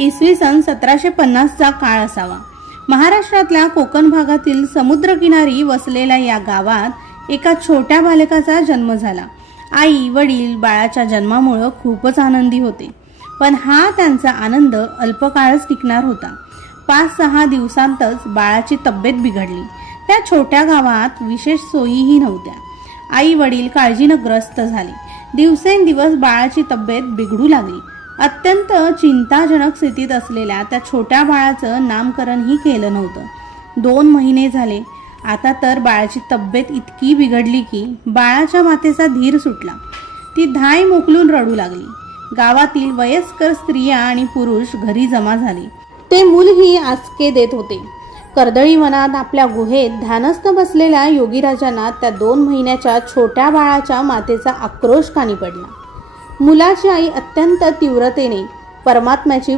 इसवी सन 1750चा काळ असावा। महाराष्ट्रातल्या कोकण भागातील समुद्रकिनारी वसलेल्या या गावात एका छोट्या बालकाचा जन्म झाला। आई वडील बाळाच्या जन्मामुळे खूपच आनंदी होते, पण हा त्यांचा आनंद अल्पकाळच टिकणार होता। 5-6 दिवसांतच बाळाची तब्येत बिघडली। त्या छोट्या गावात विशेष सोयीही नव्हत्या। आई वडील काळजीने ग्रस्त झाले। दिवसेंदिवस बाळाची तब्येत बिघडू लागली। अत्यंत चिंताजनक स्थितीत असलेल्या त्या छोट्या बाळाचं नामकरणही केलं नव्हतं। 2 महिने झाले। आता तर बाळाची तब्येत इतकी बिघडली की बाळाच्या मातेचा धीर सुटला। ती धाय मोकलून रडू लागली। गावातील वयस्कर स्त्रिया आणि पुरुष घरी जमा झाले। ते मूलही आसके देत होते। कर्दळी वनात आपल्या गुहेत ध्यानस्थ बसलेल्या योगीराजांना त्या 2 महिन्याच्या छोट्या बाळाच्या मातेचा आक्रोश कानी पडला। मुलाची आई अत्यंत तीव्रतेने परमात्म्याची